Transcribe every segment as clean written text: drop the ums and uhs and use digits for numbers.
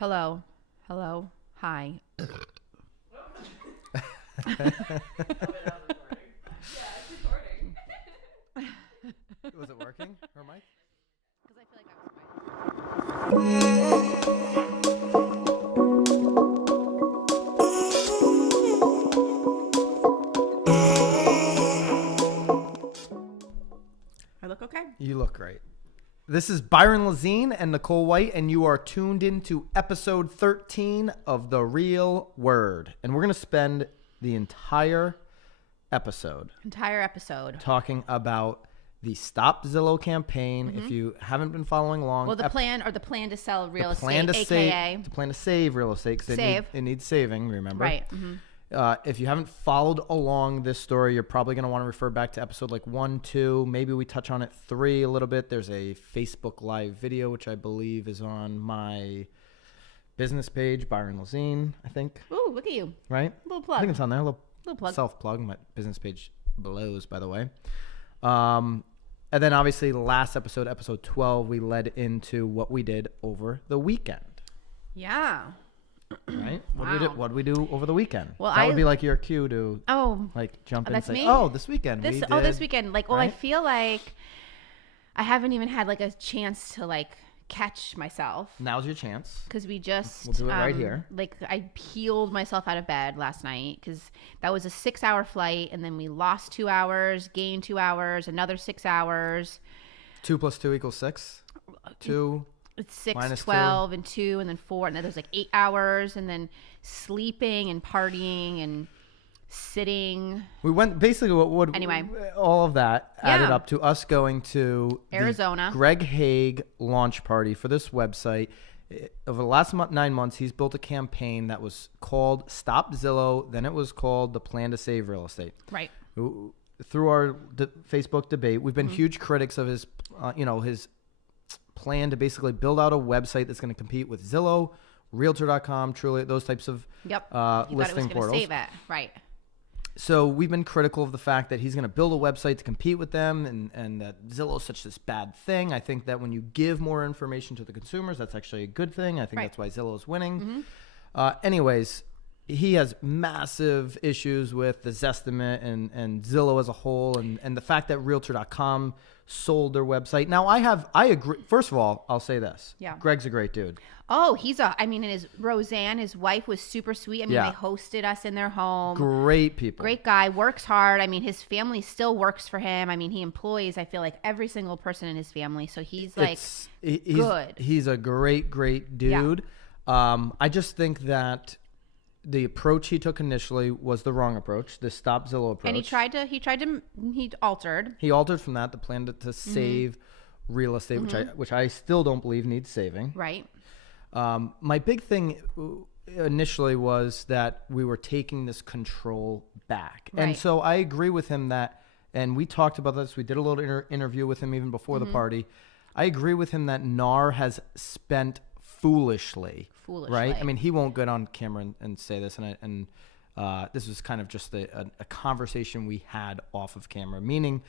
Hello. Hello. Hi. Was it working, her mic? Because I feel like I was I look okay? You look great. This is Byron Lazine and Nicole White, and you are tuned into episode 13 of The Real Word. And we're going to spend the entire episode talking about the Stop Zillow campaign. If you haven't been following along. Well, the plan to sell real estate, the plan to save real estate, because it needs saving, remember? Right. If you haven't followed along this story, you're probably going to want to refer back to episode like 1, 2. Maybe we touch on it 3 a little bit. There's a Facebook Live video, which I believe is on my business page, Byron Lazine, I think. Ooh, look at you. Right? Little plug. I think it's on there. A little plug. Self-plug. My business page blows, by the way. And then obviously last episode, episode 12, we led into what we did over the weekend. Yeah. Right? Wow. What did we do over the weekend? Well, that would be like your cue to jump in and say, me? this weekend we did. This weekend. Right? I feel like I haven't even had like a chance to like catch myself. Now's your chance. Because we'll do it right here. Like I peeled myself out of bed last night because that was a 6-hour flight, and then we lost 2 hours, gained 2 hours, another 6 hours. 2 + 2 = 6. 2. It's 6, minus 12, 2. And 2, and then 4, and then there's like 8 hours, and then sleeping and partying and sitting. We went basically anyway. All of that added up to us going to Arizona, the Greg Hague launch party for this website. Over the last 9 months, he's built a campaign that was called Stop Zillow. Then it was called The Plan to Save Real Estate. Right. Through our Facebook debate, we've been huge critics of his, his plan to basically build out a website that's going to compete with Zillow, Realtor.com, Truly, those types of listing portals. Save it. Right. So we've been critical of the fact that he's going to build a website to compete with them, and that Zillow is such this bad thing. I think that when you give more information to the consumers, that's actually a good thing. I think that's why Zillow is winning. Anyways, he has massive issues with the Zestimate and Zillow as a whole, and the fact that Realtor.com sold their website. Now, I agree. First of all, I'll say this. Yeah. Greg's a great dude. Oh, and Roseanne, his wife, was super sweet. They hosted us in their home. Great people. Great guy, works hard. His family still works for him. He employs, I feel like, every single person in his family. So he's good. He's a great dude. Yeah. I just think that the approach he took initially was the wrong approach, the Stop Zillow approach. And he altered. He altered from that, the plan to save real estate, which I still don't believe needs saving. Right. My big thing initially was that we were taking this control back. Right. And so I agree with him that, and we talked about this, we did a little interview with him even before the party. I agree with him that NAR has spent foolishly. Right? He won't get on camera and say this, and this was kind of just a conversation we had off of camera, meaning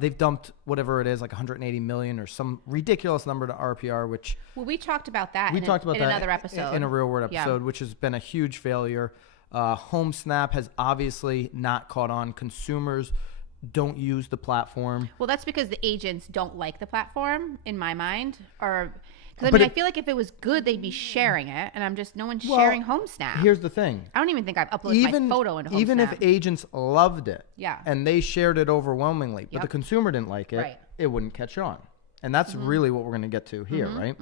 they've dumped whatever it is, like 180 million or some ridiculous number to RPR, which... Well, we talked about that in another episode. In a Real Word episode, which has been a huge failure. HomeSnap has obviously not caught on. Consumers don't use the platform. Well, that's because the agents don't like the platform, in my mind, because I feel like if it was good, they'd be sharing it, and no one's sharing HomeSnap. Here's the thing. I don't even think I've uploaded my photo into HomeSnap. Even if agents loved it, yeah, and they shared it overwhelmingly, but the consumer didn't like it, it wouldn't catch on. And that's really what we're going to get to here, right?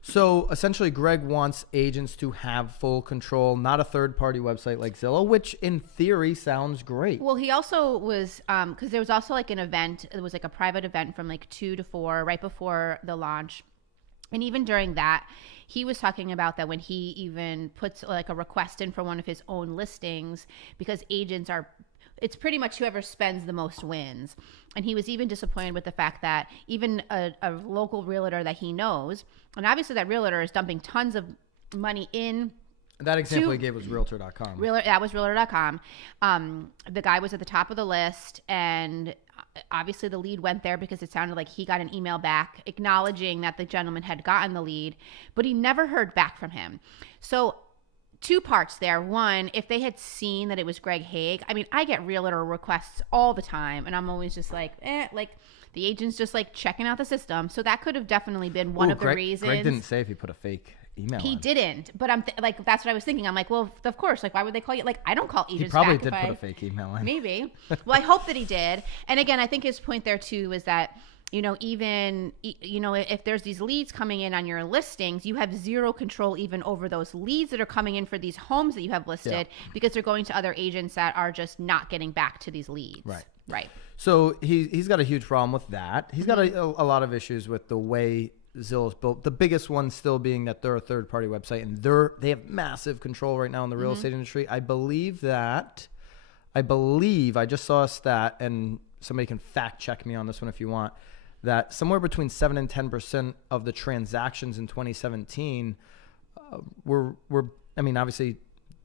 So essentially, Greg wants agents to have full control, not a third-party website like Zillow, which in theory sounds great. Well, he also was, because there was also like an event, it was like a private event from like 2 to 4 right before the launch. And even during that, he was talking about that when he even puts like a request in for one of his own listings, because agents are, it's pretty much whoever spends the most wins. And he was even disappointed with the fact that even a local realtor that he knows, and obviously that realtor is dumping tons of money in. That example he gave was Realtor.com. That was Realtor.com. The guy was at the top of the list, and obviously the lead went there because it sounded like he got an email back acknowledging that the gentleman had gotten the lead, but he never heard back from him. So two parts there. One, if they had seen that it was Greg Hague, I mean, I get realtor requests all the time, and I'm always just like, like the agent's just like checking out the system. So that could have definitely been one of the reasons. Greg didn't say if he put a fake email He in. didn't, but I'm like, that's what I was thinking. I'm like, well, of course, like, why would they call you? Like, I don't call agents He probably back did put a fake email in. Maybe. Well, I hope that he did. And again, I think his point there too is that, even, if there's these leads coming in on your listings, you have zero control even over those leads that are coming in for these homes that you have listed because they're going to other agents that are just not getting back to these leads. Right. So he's got a huge problem with that. He's got a lot of issues with the way Zillow's built. The biggest one still being that they're a third-party website and they have massive control right now in the real estate industry. I believe I just saw a stat, and somebody can fact check me on this one if you want, that somewhere between 7 and 10% of the transactions in 2017 were obviously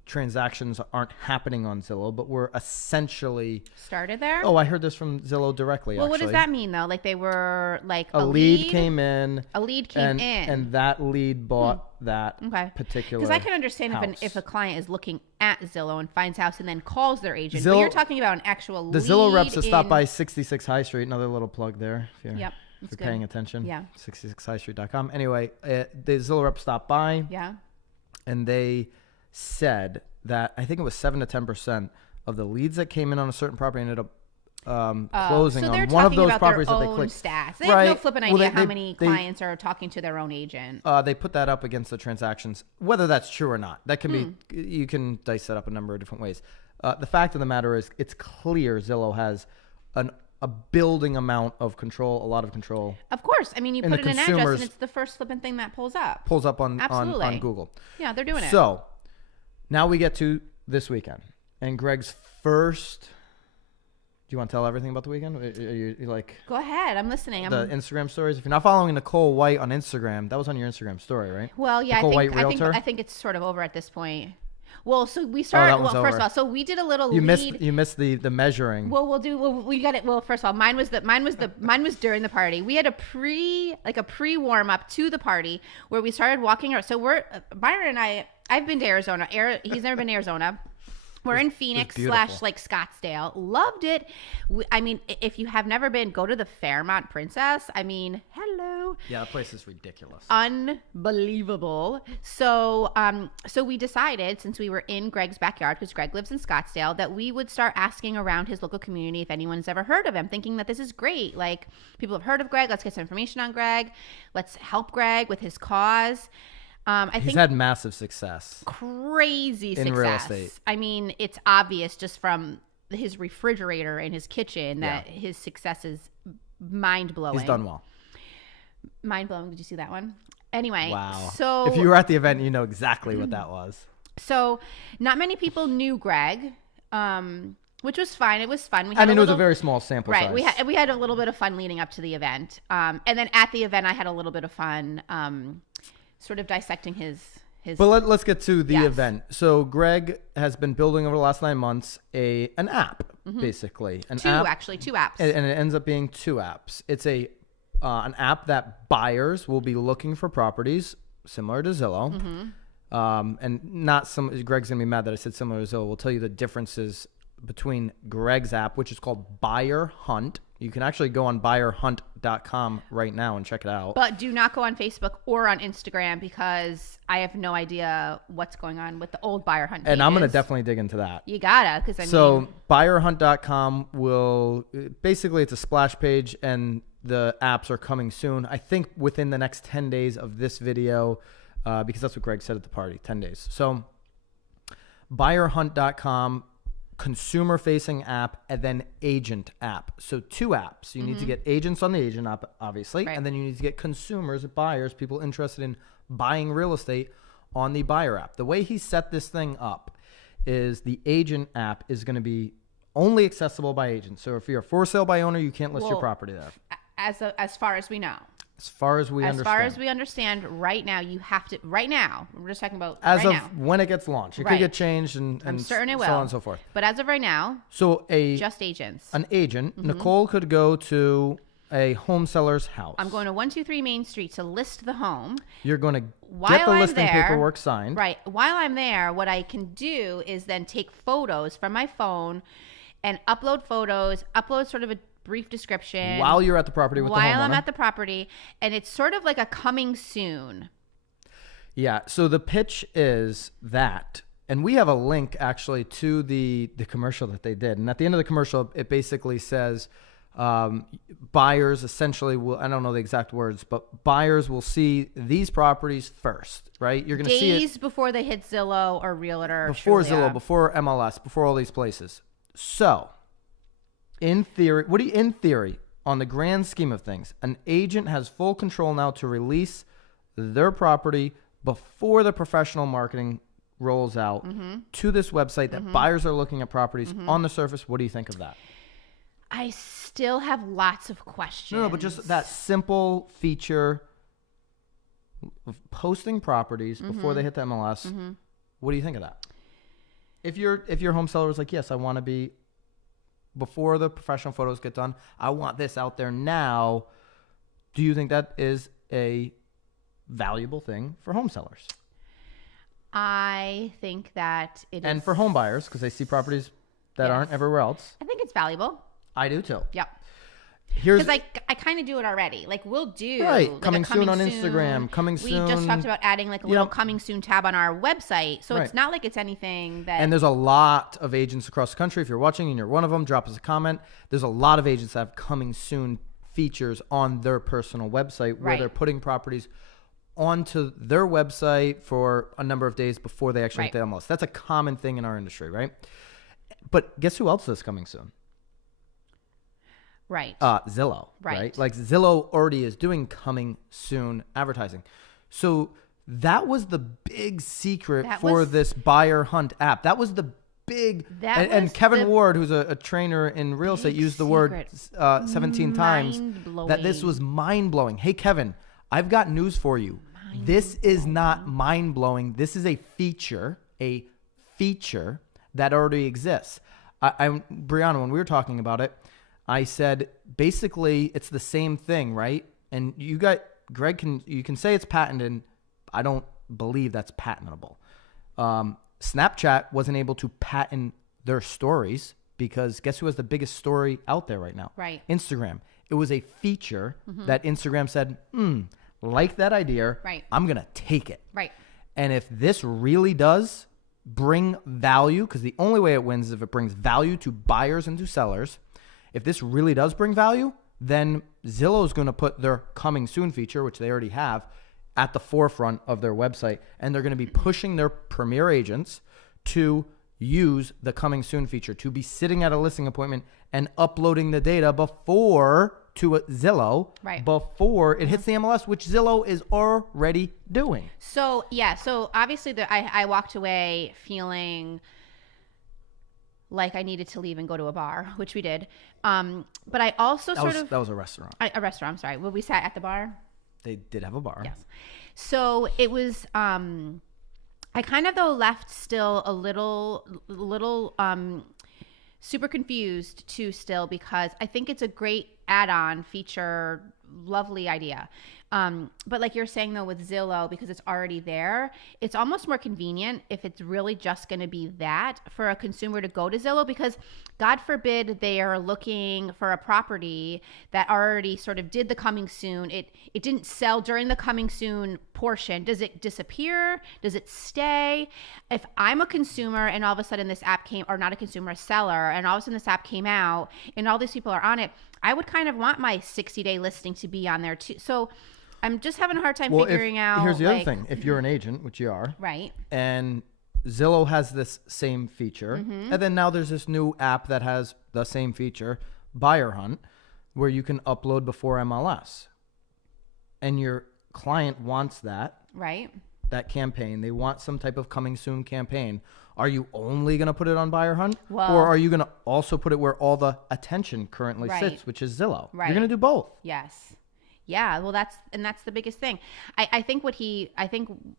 transactions aren't happening on Zillow, but were essentially started there. Oh, I heard this from Zillow directly. Well, actually. What does that mean though? Like they were like a lead came in. A lead came in, and that lead bought that particular. Because I can understand if a client is looking at Zillow and finds house and then calls their agent. Zillow, but you're talking about an actual the lead. Zillow reps that stop by 66 High Street. Another little plug there. If you're paying attention. Yeah. 66highstreet.com. Anyway, the Zillow rep stopped by. Yeah. And they said that I think it was 7 to 10% of the leads that came in on a certain property ended up closing on one of those properties that they clicked. Stats. They have no flipping idea how many clients are talking to their own agent. They put that up against the transactions, whether that's true or not. That can be, you can dice that up a number of different ways. The fact of the matter is, it's clear Zillow has a building amount of control, a lot of control. Of course. I mean, you put in an address and it's the first flipping thing that pulls up. Pulls up on Google. Yeah, they're doing it. So now we get to this weekend. And Greg's first... Do you want to tell everything about the weekend? Are you like... Go ahead. I'm listening. The Instagram stories. If you're not following Nicole White on Instagram, that was on your Instagram story, right? Well, yeah. I think it's sort of over at this point. Well, so we started. First of all, so we did a little. You missed the measuring. Well, we got it. Well, first of all, mine was during the party. We had a pre warm up to the party where we started walking around. So Byron and I've been to Arizona. He's never been to Arizona. We're in Phoenix / Scottsdale. Loved it. I mean, if you have never been, go to the Fairmont Princess. I mean, hello. Yeah, that place is ridiculous. Unbelievable. So we decided, since we were in Greg's backyard, because Greg lives in Scottsdale, that we would start asking around his local community if anyone's ever heard of him, thinking that this is great. Like, people have heard of Greg. Let's get some information on Greg. Let's help Greg with his cause. He's had massive success. Crazy success. In real estate. I mean, it's obvious just from his refrigerator in his kitchen that his success is mind-blowing. He's done well. Mind-blowing. Did you see that one? Anyway. Wow. So if you were at the event, you know exactly what that was. So not many people knew Greg, which was fine. It was fun. It was a very small sample size. Right. We had a little bit of fun leading up to the event. And then at the event, I had a little bit of fun sort of dissecting his. But let's get to the event. So Greg has been building over the last 9 months an app, basically. Two apps. And it ends up being 2 apps. It's an app that buyers will be looking for properties similar to Zillow. And not some. Greg's gonna be mad that I said similar to Zillow. We'll tell you the differences between Greg's app, which is called BuyerHunt. You can actually go on BuyerHunt.com right now and check it out. But do not go on Facebook or on Instagram, because I have no idea what's going on with the old BuyerHunt pages. And I'm going to definitely dig into that. You gotta, So BuyerHunt.com will basically, it's a splash page, and the apps are coming soon. I think within the next 10 days of this video, because that's what Greg said at the party, 10 days. So BuyerHunt.com, consumer-facing app, and then agent app. So 2 apps. You need to get agents on the agent app, obviously, and then you need to get consumers, buyers, people interested in buying real estate on the buyer app. The way he set this thing up is the agent app is going to be only accessible by agents. So if you're a for sale by owner, you can't list your property there. As far as we know. As far as we understand. As far as we understand, right now, you have to, right now, we're just talking about as right of now. when it gets launched. It could get changed and I'm certain it will. so on and so forth. But as of right now, so just agents. An agent, Nicole could go to a home seller's house. I'm going to 123 Main Street to list the home. You're going to get the listing paperwork signed. Right. While I'm there, what I can do is then take photos from my phone and upload photos, upload sort of a brief description. While you're at the property with the homeowner. While I'm at the property. And it's sort of like a coming soon. Yeah. So the pitch is that, and we have a link actually to the commercial that they did. And at the end of the commercial, it basically says buyers essentially will, I don't know the exact words, but buyers will see these properties first, right? You're going to see it days before they hit Zillow or Realtor. Before Zillow, before MLS, before all these places. So, in theory, on the grand scheme of things, an agent has full control now to release their property before the professional marketing rolls out to this website that buyers are looking at properties on the surface. What do you think of that? I still have lots of questions. No, but just that simple feature of posting properties before they hit the MLS. What do you think of that? If your home seller is like, yes, I want to be, before the professional photos get done, I want this out there now. Do you think that is a valuable thing for home sellers? I think that it is. And for home buyers, because they see properties that aren't everywhere else. I think it's valuable. I do too. Yep. Because I kind of do it already. Like we'll do like coming soon on Instagram, coming soon. We just talked about adding like a little coming soon tab on our website. So it's not like it's anything that. And there's a lot of agents across the country. If you're watching and you're one of them, drop us a comment. There's a lot of agents that have coming soon features on their personal website where they're putting properties onto their website for a number of days before they actually hit the MLS. That's a common thing in our industry, right? But guess who else is coming soon? Right. Zillow. Right. Like Zillow already is doing coming soon advertising. So that was the big secret for this BuyerHunt app. That was the big, and Kevin Ward, who's a trainer in real estate, used the word 17 times that this was mind blowing. Hey, Kevin, I've got news for you. This is not mind blowing. This is a feature that already exists. Brianna, when we were talking about it, I said, basically, it's the same thing, right? And you can say it's patented. I don't believe that's patentable. Snapchat wasn't able to patent their stories because guess who has the biggest story out there right now? Right. Instagram. It was a feature that Instagram said, like that idea. Right. I'm going to take it. Right. And if this really does bring value, because the only way it wins is if it brings value to buyers and to sellers. If this really does bring value, then Zillow is going to put their coming soon feature, which they already have, at the forefront of their website. And they're going to be pushing their premier agents to use the coming soon feature, to be sitting at a listing appointment and uploading the data before to Zillow, before it hits the MLS, which Zillow is already doing. So, yeah. So obviously I walked away feeling like I needed to leave and go to a bar, which we did. But I also that was a restaurant. A restaurant, I'm sorry. Well, we sat at the bar. They did have a bar. Yes. So it was, I kind of though left still a little super confused too still, because I think it's a great add-on feature, lovely idea. But like you're saying though with Zillow, because it's already there, it's almost more convenient if it's really just going to be that for a consumer to go to Zillow, because God forbid they are looking for a property that already sort of did the coming soon. It didn't sell during the coming soon portion. Does it disappear? Does it stay? If I'm a consumer and all of a sudden this app came, or not a consumer, a seller, and all of a sudden this app came out and all these people are on it, I would kind of want my 60-day listing to be on there too. So I'm just having a hard time figuring out. Here's the other thing. If you're an agent, which you are, right, and Zillow has this same feature, and then now there's this new app that has the same feature, BuyerHunt, where you can upload before MLS. And your client wants that. Right. That campaign. They want some type of coming soon campaign. Are you only going to put it on BuyerHunt? Or are you going to also put it where all the attention currently sits, which is Zillow? Right. You're going to do both. Yes. Yeah, well, that's the biggest thing. I think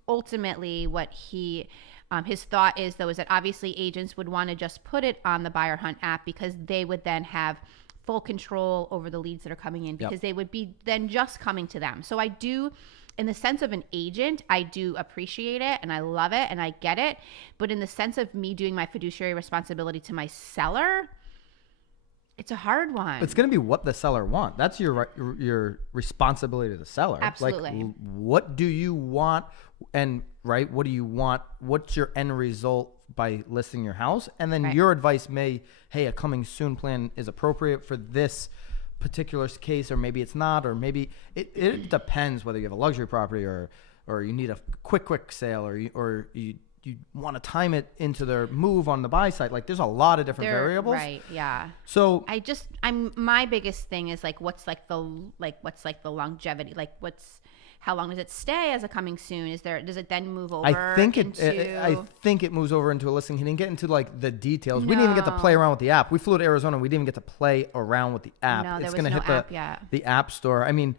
ultimately what his thought is, though, is that obviously agents would want to just put it on the BuyerHunt app because they would then have full control over the leads that are coming in, because they would be then just coming to them. So I do, in the sense of an agent, I do appreciate it and I love it and I get it. But in the sense of me doing my fiduciary responsibility to my seller, it's a hard one. It's going to be what the seller wants. That's your responsibility to the seller. Absolutely. Like, what do you want? And what do you want? What's your end result by listing your house? And then your advice hey, a coming soon plan is appropriate for this particular case, or maybe it's not, or maybe it depends whether you have a luxury property or you need a quick sale, or you want to time it into their move on the buy side. Like, there's a lot of different variables. Right. Yeah. So my biggest thing is like, what's the longevity? Like, how long does it stay as a coming soon? Does it then move over? I think it moves over into a listing. He didn't get into like the details. No. We didn't even get to play around with the app. We flew to Arizona. We didn't even get to play around with the app. No, it's going to hit the app store. I mean,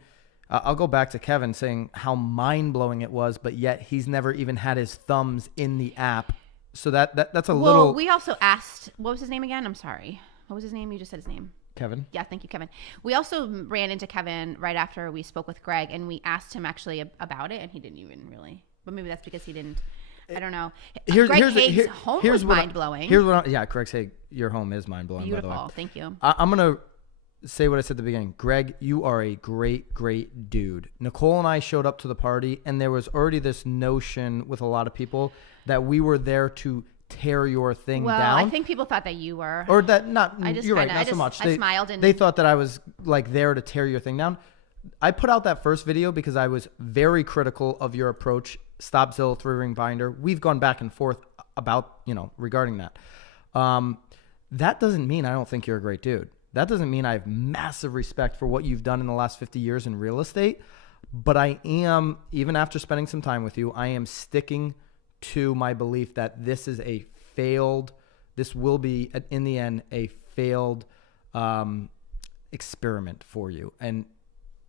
I'll go back to Kevin saying how mind-blowing it was, but yet he's never even had his thumbs in the app. So that's a little... Well, we also asked, what was his name again? I'm sorry. What was his name? You just said his name. Kevin. Yeah, thank you, Kevin. We also ran into Kevin right after we spoke with Greg, and we asked him actually about it, and he didn't even really... But maybe that's because he didn't... I don't know. Greg Hague's home was mind-blowing. Greg Hague, your home is mind-blowing, Beautiful. By the way. Thank you. I'm going to say what I said at the beginning. Greg, you are a great, great dude. Nicole and I showed up to the party, and there was already this notion with a lot of people that we were there to tear your thing down. Well, I think people thought that you were. Or that, you're right, not so much. I smiled and... They thought that I was like there to tear your thing down. I put out that first video because I was very critical of your approach. Stop Zillow 3-ring binder. We've gone back and forth about, regarding that. That doesn't mean I don't think you're a great dude. That doesn't mean I have massive respect for what you've done in the last 50 years in real estate. But I am, even after spending some time with you, I am sticking to my belief that this will be, in the end, a failed experiment for you. And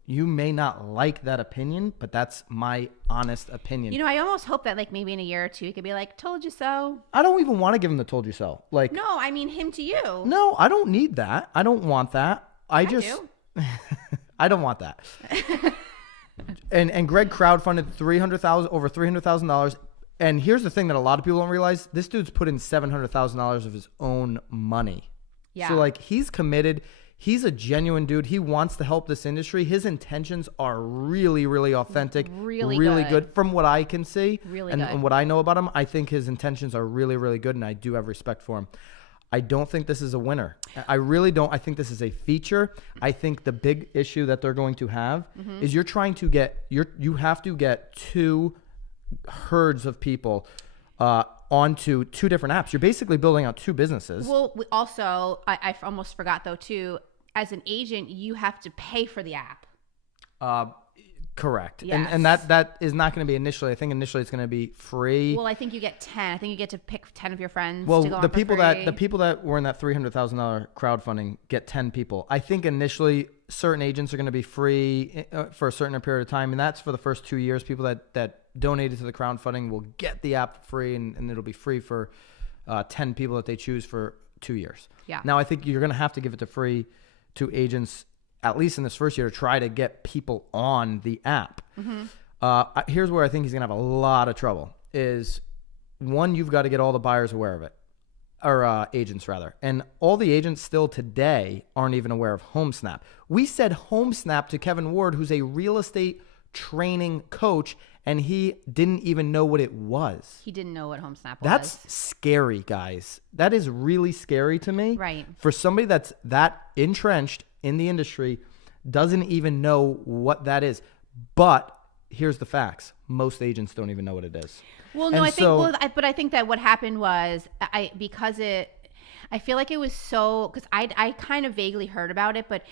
you may not like that opinion, but that's my honest opinion. I almost hope that like maybe in a year or two, he could be like, told you so. I don't even want to give him the told you so. Like, no, I mean him to you. No, I don't need that. I don't want that. I do. I don't want that. and Greg crowdfunded over $300,000. And here's the thing that a lot of people don't realize. This dude's put in $700,000 of his own money. Yeah. So like, he's committed. He's a genuine dude. He wants to help this industry. His intentions are really, really authentic. Really good. From what I can see. And what I know about him, I think his intentions are really, really good, and I do have respect for him. I don't think this is a winner. I really don't. I think this is a feature. I think the big issue that they're going to have is you have to get two herds of people onto two different apps. You're basically building out two businesses. Well, I almost forgot though too, as an agent, you have to pay for the app. Correct. Yes. And that is not going to be initially. I think initially it's going to be free. Well, I think you get 10. I think you get to pick 10 of your friends. Well, to go the people that were in that $300,000 crowdfunding get 10 people. I think initially certain agents are going to be free for a certain period of time, and that's for the first 2 years. People that donated to the crowdfunding will get the app for free, and it'll be free for 10 people that they choose for 2 years. Yeah. Now, I think you're going to have to give it to free to agents at least in this first year to try to get people on the app. Mm-hmm. Here's where I think he's going to have a lot of trouble is, one, you've got to get all the buyers aware of it, or agents rather. And all the agents still today aren't even aware of HomeSnap. We said HomeSnap to Kevin Ward, who's a real estate training coach, and he didn't even know what it was. He didn't know what HomeSnap was. That's scary, guys. That is really scary to me. Right. For somebody that's that entrenched in the industry, doesn't even know what that is. But here's the facts. Most agents don't even know what it is. Well, no, I think that what happened was I feel like it was so, because I kind of vaguely heard about it, but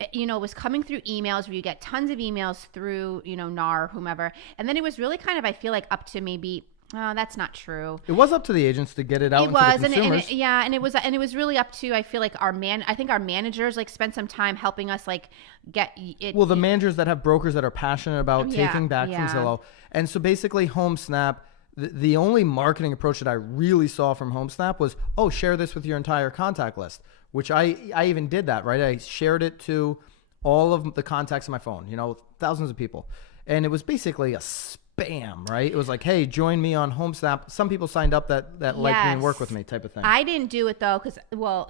it was coming through emails where you get tons of emails through, NAR or whomever. And then it was really kind of, I feel like up to maybe Oh, that's not true. It was up to the agents to get it out It into was, the consumers. and it was really up to, I feel like I think our managers like spent some time helping us like get it. Well, the managers that have brokers that are passionate about taking back from Zillow. And so basically HomeSnap, the only marketing approach that I really saw from HomeSnap was, oh, share this with your entire contact list, which I even did that, right? I shared it to all of the contacts on my phone, thousands of people. And it was basically a spam, right? It was like, hey, join me on HomeSnap. Some people signed up that like me and work with me type of thing. I didn't do it though, because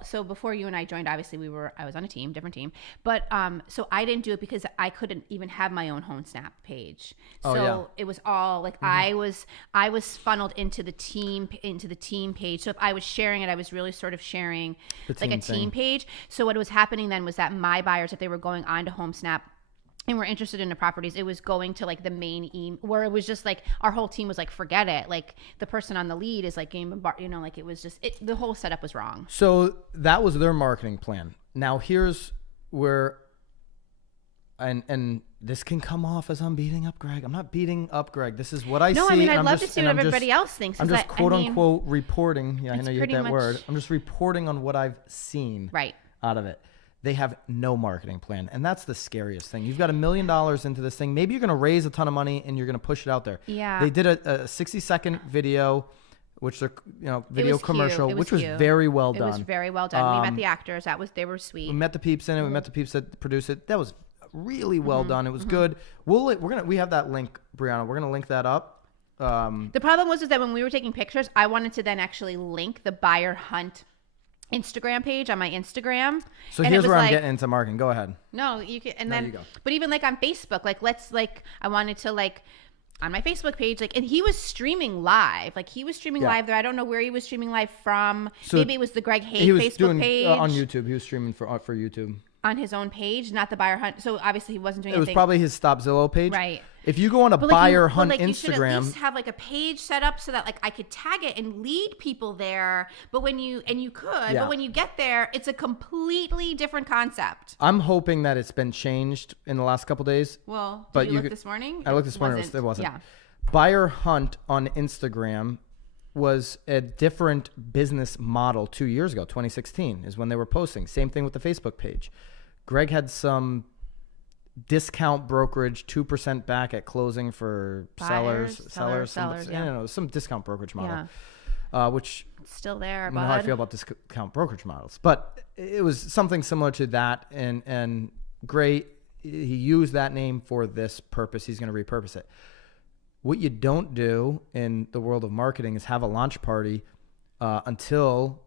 so before you and I joined, obviously I was on a team, different team, but so I didn't do it because I couldn't even have my own HomeSnap page. So it was all like I was funneled into the team page. So if I was sharing it, I was really sort of sharing like a team page. So what was happening then was that my buyers, if they were going on to HomeSnap and we're interested in the properties, it was going to like the main email where it was just like our whole team was like, forget it. Like the person on the lead is like like it was just the whole setup was wrong. So that was their marketing plan. Now here's where, and this can come off as I'm beating up Greg. I'm not beating up Greg. This is what I see. No, I mean, I'd love to see what everybody else thinks. I'm just quote unquote reporting. Yeah, I know you hate that word. I'm just reporting on what I've seen out of it. They have no marketing plan. And that's the scariest thing. You've got $1 million into this thing. Maybe you're going to raise a ton of money and you're going to push it out there. Yeah. They did a 60-second video, which they're, video commercial, which was cute. very well done. It was very well done. We met the actors. They were sweet. We met the peeps in it. We met the peeps that produced it. That was really well done. It was good. We have that link, Brianna. We're going to link that up. The problem was that when we were taking pictures, I wanted to then actually link the BuyerHunt Instagram page on my Instagram. So here's where I'm getting into marketing. Go ahead. No, you can, and then, you go. But even like on Facebook, I wanted to like on my Facebook page, like, and he was streaming live. Like he was streaming live there. I don't know where he was streaming live from. So maybe it was the Greg Hague Facebook page. On YouTube. He was streaming for YouTube. On his own page, not the BuyerHunt. So obviously he wasn't doing anything. It was probably his Stop Zillow page. Right. If you go on a BuyerHunt Instagram, you should at least have like a page set up so that like I could tag it and lead people there. But when you get there, it's a completely different concept. I'm hoping that it's been changed in the last couple days. Well, did you look this morning? I looked this morning. It wasn't. Yeah. BuyerHunt on Instagram was a different business model 2 years ago. 2016 is when they were posting. Same thing with the Facebook page. Greg had some discount brokerage, 2% back at closing for sellers. Yeah. Some discount brokerage model, which it's still there. I don't know how I feel about discount brokerage models, but it was something similar to that. And great, he used that name for this purpose. He's going to repurpose it. What you don't do in the world of marketing is have a launch party until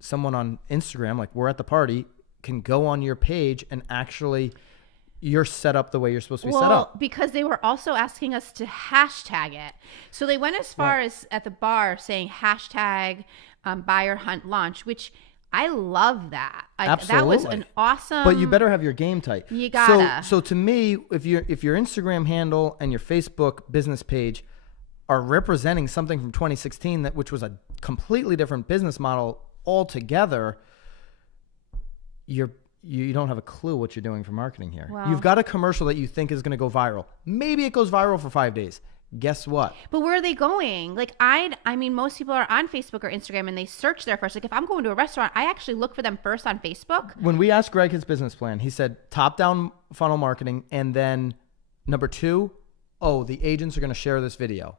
someone on Instagram, like we're at the party, can go on your page and actually you're set up the way you're supposed to be set up. Because they were also asking us to hashtag it. So they went as far as at the bar saying hashtag BuyerHunt launch, which I love that. Absolutely. That was an awesome. But you better have your game tight. You gotta. So to me, if your Instagram handle and your Facebook business page are representing something from 2016 which was a completely different business model altogether, you don't have a clue what you're doing for marketing here. Wow. You've got a commercial that you think is going to go viral. Maybe it goes viral for 5 days. Guess what? But where are they going? Like I mean, most people are on Facebook or Instagram and they search there first. Like if I'm going to a restaurant, I actually look for them first on Facebook. When we asked Greg his business plan, he said top-down funnel marketing, and then number 2, the agents are going to share this video.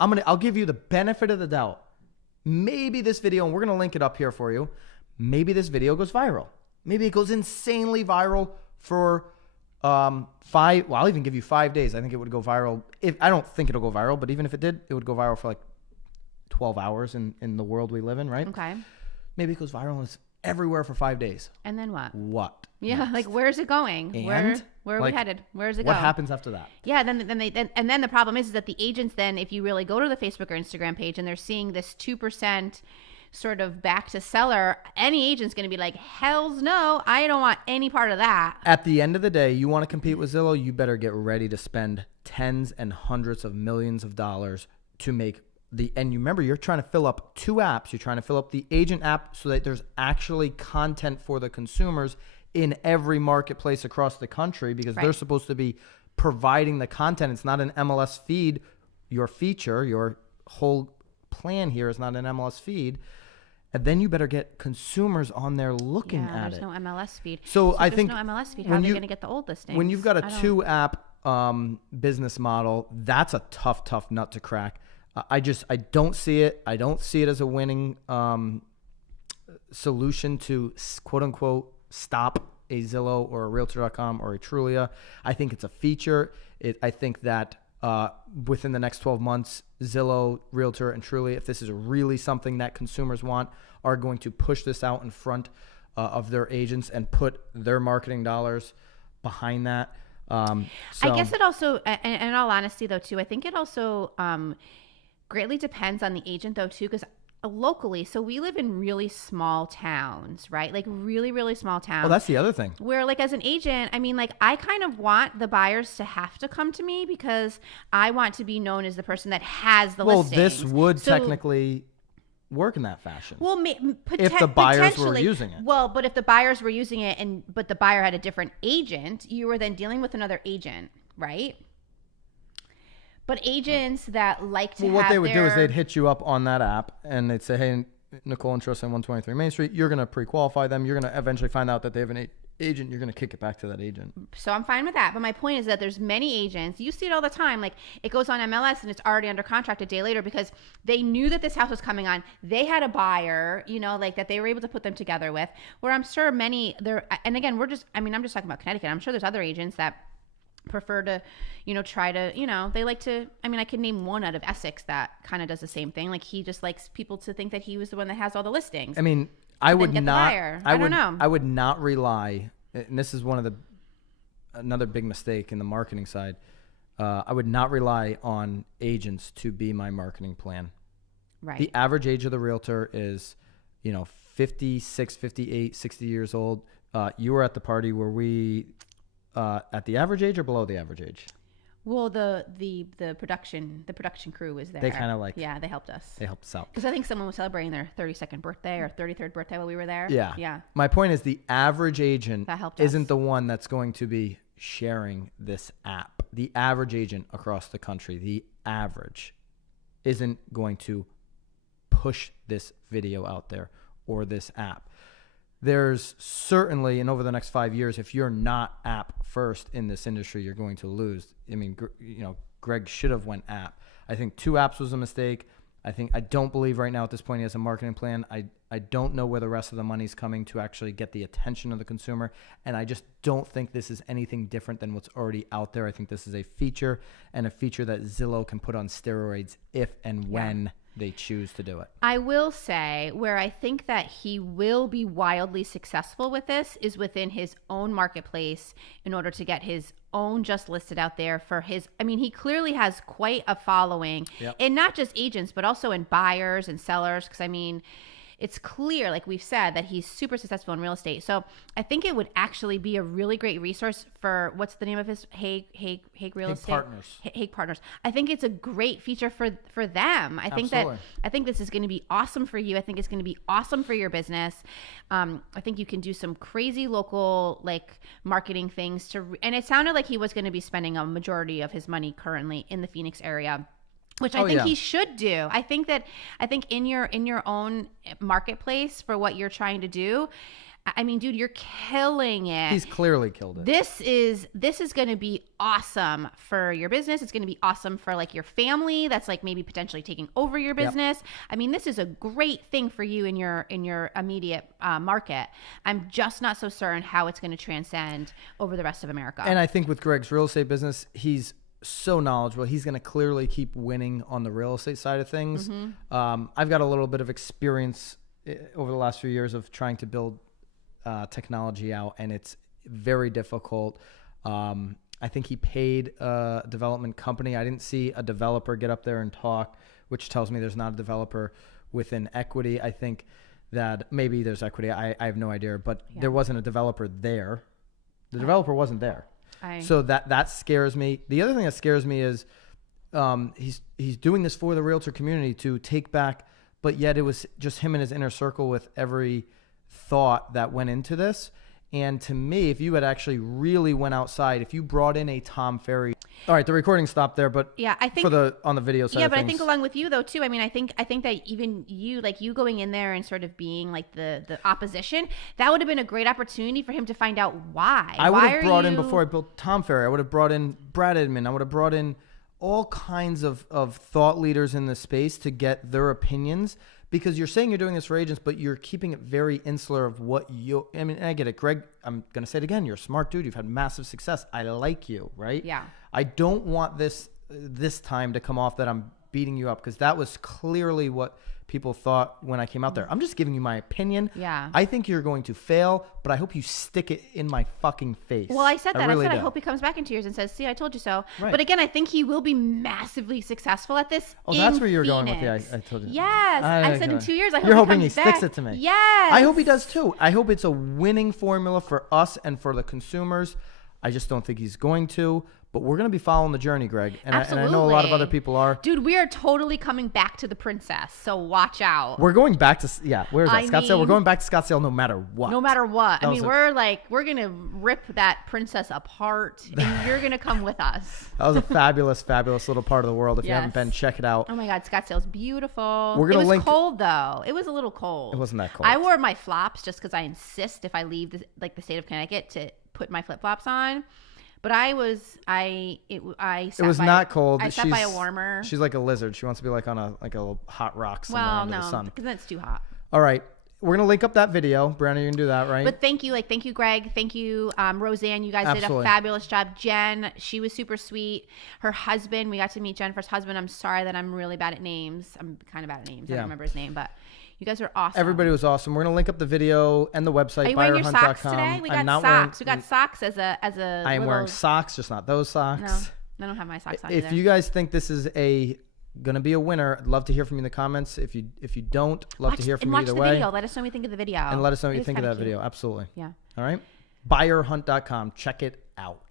I'll give you the benefit of the doubt. Maybe this video, and we're going to link it up here for you. Maybe this video goes viral. Maybe it goes insanely viral for 5. Well, I'll even give you 5 days. I think it would go viral. I don't think it'll go viral, but even if it did, it would go viral for like 12 hours in the world we live in, right? Okay. Maybe it goes viral and it's everywhere for 5 days. And then what? What? Yeah, next? Like where's it going? And where are we headed? Where does it go? What happens after that? Yeah, then the problem is that the agents then, if you really go to the Facebook or Instagram page and they're seeing this 2% sort of back to seller, any agent's going to be like, hells no, I don't want any part of that. At the end of the day, you want to compete with Zillow, you better get ready to spend tens and hundreds of millions of dollars to make and you remember, you're trying to fill up 2 apps. You're trying to fill up the agent app so that there's actually content for the consumers in every marketplace across the country, because they're supposed to be providing the content. It's not an MLS feed your feature, your whole plan here is not an MLS feed. And then you better get consumers on there looking at it. There's no MLS feed. So I think there's no MLS feed. How are they going to get the old listings? When you've got a 2-app business model, that's a tough nut to crack. I don't see it. I don't see it as a winning solution to quote unquote stop a Zillow or a Realtor.com or a Trulia. I think it's a feature. I think that within the next 12 months, Zillow, Realtor, and Trulia, if this is really something that consumers want, are going to push this out in front of their agents and put their marketing dollars behind that. I guess it also, and in all honesty though too, I think it also greatly depends on the agent though too, because locally, so we live in really small towns, right? Like really, really small towns. Well, that's the other thing. Where like as an agent, I mean, like I kind of want the buyers to have to come to me because I want to be known as the person that has the listings. Well, this would technically work in that fashion. Well, if the buyers were using it. Well, but if the buyers were using it but the buyer had a different agent, you were then dealing with another agent, right? But agents that like to what they would do is they'd hit you up on that app and they'd say, hey, Nicole and Tristan, 123 Main Street, you're going to pre-qualify them. You're going to eventually find out that they have an agent. You're going to kick it back to that agent. So I'm fine with that. But my point is that there's many agents. You see it all the time. Like it goes on MLS and it's already under contract a day later because they knew that this house was coming on. They had a buyer, like that they were able to put them together with. Where I'm sure many there. And again, I'm just talking about Connecticut. I'm sure there's other agents that prefer to, try to, they like to, I can name one out of Essex that kind of does the same thing. Like he just likes people to think that he was the one that has all the listings. I would not, I don't know. I would not rely, and this is another big mistake in the marketing side. I would not rely on agents to be my marketing plan. Right. The average age of the realtor is, 56, 58, 60 years old. You were at the party where we, at the average age or below the average age? Well, the production crew was there. They kind of they helped us. They helped us out. Because I think someone was celebrating their 32nd birthday or 33rd birthday while we were there. Yeah. Yeah. My point is the average agent that helped isn't us. the one that's going to be sharing this app. The average agent across the country, the average, isn't going to push this video out there or this app. There's certainly, and over the next 5 years, if you're not app first in this industry, you're going to lose. Greg should have went app. I think 2 apps was a mistake. I don't believe right now at this point he has a marketing plan. I don't know where the rest of the money's coming to actually get the attention of the consumer. And I just don't think this is anything different than what's already out there. I think this is a feature and a feature that Zillow can put on steroids if and when they choose to do it. I will say where I think that he will be wildly successful with this is within his own marketplace in order to get his own just listed out there for his, he clearly has quite a following and not just agents, but also in buyers and sellers. Cause it's clear, like we've said, that he's super successful in real estate. So I think it would actually be a really great resource for, what's the name of his Hague Real Estate? Partners. Hague Partners. I think it's a great feature for them. I think this is going to be awesome for you. I think it's going to be awesome for your business. I think you can do some crazy local marketing things and it sounded like he was going to be spending a majority of his money currently in the Phoenix area, which I think he should do. I think in your own marketplace for what you're trying to do, dude, you're killing it. He's clearly killed it. This is going to be awesome for your business. It's going to be awesome for your family that's maybe potentially taking over your business. Yep. This is a great thing for you in your immediate market. I'm just not so certain how it's going to transcend over the rest of America. And I think with Greg's real estate business, he's so knowledgeable. He's going to clearly keep winning on the real estate side of things. Mm-hmm. I've got a little bit of experience over the last few years of trying to build technology out, and it's very difficult. I think he paid a development company. I didn't see a developer get up there and talk, which tells me there's not a developer within equity. I think that maybe there's equity. I have no idea, but there wasn't a developer there. The developer wasn't there. So that scares me. The other thing that scares me is he's doing this for the realtor community to take back, but yet it was just him and his inner circle with every thought that went into this. And to me, if you had actually really went outside, if you brought in a Tom Ferry, all right, the recording stopped there, but yeah, I think on the video side, yeah, of but things, I think along with you though too. I mean, I think that even you, like you going in there and sort of being like the opposition, that would have been a great opportunity for him to find out why. I would have brought in, before I built Tom Ferry, I would have brought in Brad Edmond. I would have brought in all kinds of thought leaders in the space to get their opinions. Because you're saying you're doing this for agents, but you're keeping it very insular of what you. I mean, I get it, Greg. I'm gonna say it again. You're a smart dude. You've had massive success. I like you, right? Yeah. I don't want this time to come off that I'm beating you up, because that was clearly what people thought when I came out there. I'm just giving you my opinion. Yeah. I think you're going to fail, but I hope you stick it in my fucking face. Well, I said that. Really I said do. I hope he comes back in 2 years and says, "See, I told you so." Right. But again, I think he will be massively successful at this. Oh, that's where you're Phoenix. going with the I told you. Yes, I said in 2 years. I hope you're he hoping comes he back. sticks it to me. Yes. I hope he does too. I hope it's a winning formula for us and for the consumers. I just don't think he's going to. But we're going to be following the journey, Greg. And I know a lot of other people are. Dude, we are totally coming back to the princess. So watch out. We're going back to, where is that? Scottsdale? We're going back to Scottsdale no matter what. No matter what. I mean, we're going to rip that princess apart. And you're going to come with us. That was a fabulous, fabulous little part of the world. If you haven't been, check it out. Oh my God, Scottsdale's beautiful. We're gonna it was link cold though. It was a little cold. It wasn't that cold. I wore my flops just because I insist if I leave the state of Connecticut to put my flip flops on. But it was not cold. I sat by a warmer. She's like a lizard. She wants to be like on a little hot rock somewhere under the sun. Because then it's too hot. All right. We're going to link up that video. Brianna, you can do that, right? But thank you, Greg. Thank you, Roseanne. You guys Absolutely. did a fabulous job. Jen, she was super sweet. Her husband, we got to meet Jennifer's husband. I'm sorry that I'm really bad at names. I'm kind of bad at names. I don't remember his name, but you guys are awesome. Everybody was awesome. We're going to link up the video and the website, Are you wearing your socks BuyerHunt.com. today? We got socks. We got socks as a I am wearing socks, just not those socks. No, I don't have my socks on If either. you guys think this is gonna be a winner, I'd love to hear from you in the comments. If you don't, love to hear from you either way. Watch the video. Let us know what you think of the video. And let us know what you think of that video. Absolutely. Yeah. All right. BuyerHunt.com. Check it out.